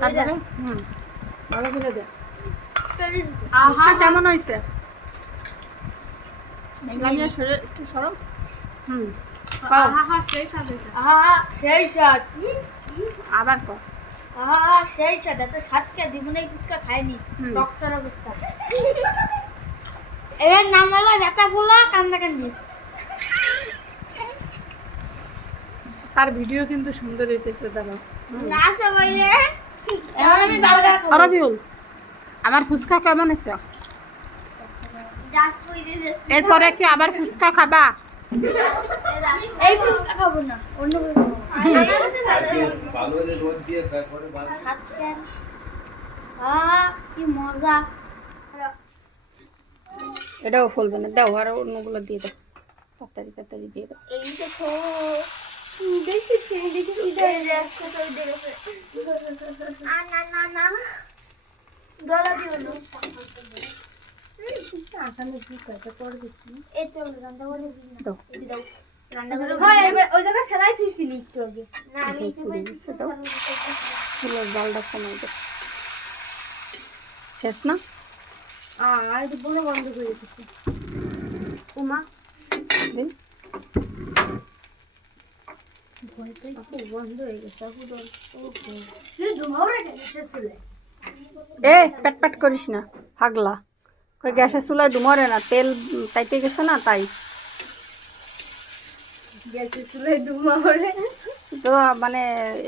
তারপরে? হুম। ভালো করে দে। ফুচকা কেমন হয়েছে? লামিয়া সরে একটু সরো হুম খাও। আহা সেই স্বাদ আহা সেই স্বাদ। আবার কর। সেই স্বাদ। এত স্বাদ কে? ফুচকা খাইনি হুম। ফুচকা। এর নাম হলো পোলা কান্দা কান্দি। তার ভিডিও কিন্তু সুন্দর হইতেছে তারা না সবাই আমি বার্গার খাব। রবিউল আমার ফুচকা কেমন হয়েছে? দিলে এরপরে কি আবার ফুচকা খাবা? এই ফুচকা না অন্য কি মজা। এটাও ফুলবে না দাও আর অন্যগুলো দিয়ে দাও। তাড়াতাড়ি তাড়াতাড়ি দিয়ে দাও। এই দেখো। দেখেছি দেখেছি না না না না দিও দাও ওই জায়গায় ফেলাই একটু আগে আমি শেষ না আ এই বলে বন্ধ করে দিচ্ছি উমা দিন বন্ধ হয়ে গেছে ওকে ধুমাওরে গেছে চলে এ পেট পেট করিস না হাগলা কই গ্যাসের চুলায় ডুমরে না তেল তাইতে গেছে না তাই। তো মানে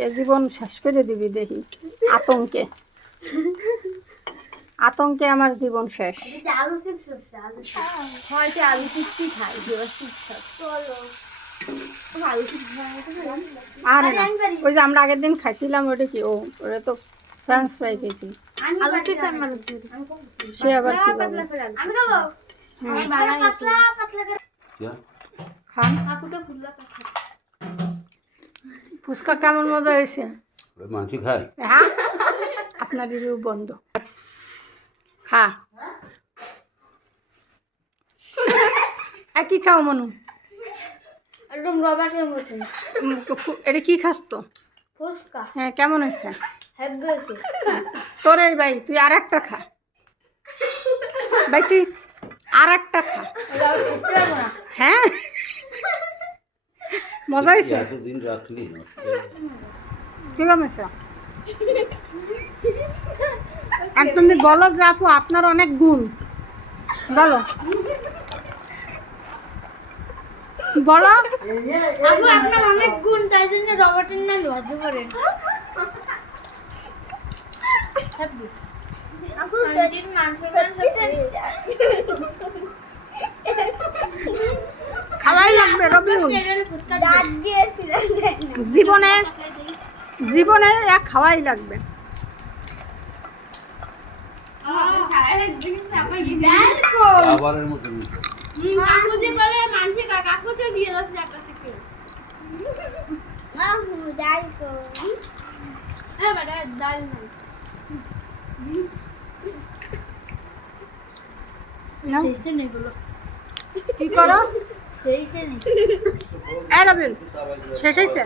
এ জীবন শেষ করে দিবি দেখি আতঙ্কে। আতঙ্কে আমার জীবন শেষ। আলু চিপস আলু চিপস আলু চিপসই খাই চলো। আর ওই যে আমরা আগের দিন খাইছিলাম ওটা কি ও ওটা তো ফ্রান্স ফ্রাই খেয়েছি। সে আবার কি ফুচকা কেমন মজা হয়েছে? হ্যাঁ? আপনার রিভিউ বন্ধ। খা। একই খাও মনু। একদম রবার্টের ফু- এটা কি খাস তো? ফুচকা। হ্যাঁ কেমন হয়েছে? হ্যাপি হয়েছে। তোর এই ভাই তুই আর একটা খা। ভাই তুই আর একটা খা। হ্যাঁ? মজা হয়েছে? এত দিন রাখলি কিরম হয়েছে? আর তুমি বলো যে আপু আপনার অনেক গুণ। বলো। বলো। আপু আপনার অনেক গুণ তাই জন্য রবার্টের নাম মাংস মাংস খাওয়াই লাগবে রবিউল। জীবনে জীবনে এক খাওয়াই লাগবে। আবারের মতন। করে দিয়ে দাও একটা থেকে। আহু ডাল কো এ বড় ডাল না নাও, সেইসে নেই বলো। কি করো? সেইসে নেই। এ রবিউল শেষ হয়েছে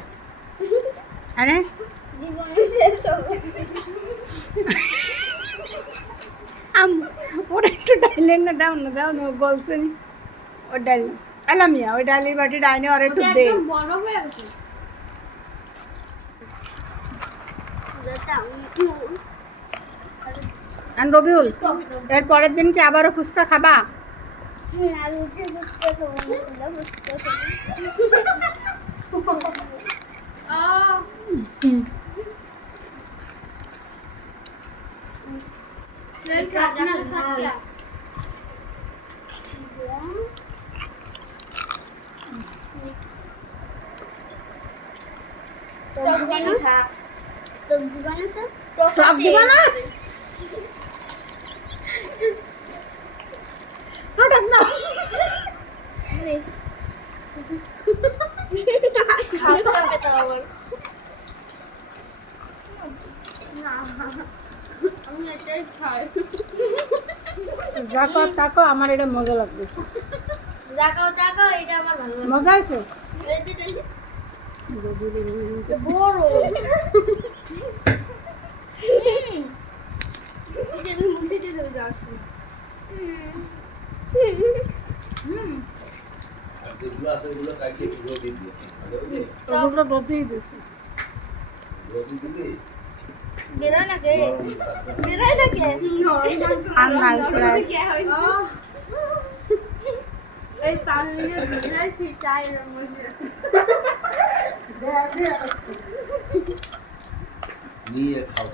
আরে? জীবনে শেষ হবে আম ওরা একটু ডাইলেন না দাও না দাও না গলছে নি ও ডাল এলামিয়া ওই ডালি বাটি ডাইনে আর একটু দে। বড় হয়ে গেছে। আর রবিউল এর পরের দিন কি আবারও ফুচকা খাবা? টক দিবা না? হঠাৎ না যাকো তাকো আমার এটা মজা লাগতেছে। এটা আমার ভালো মজা আছে বড় বেরোয় না কে বেরোয় না কে আর লাগবে এই পানি দিয়ে ভিজলে ফিটাই মধ্যে নিয়ে খাও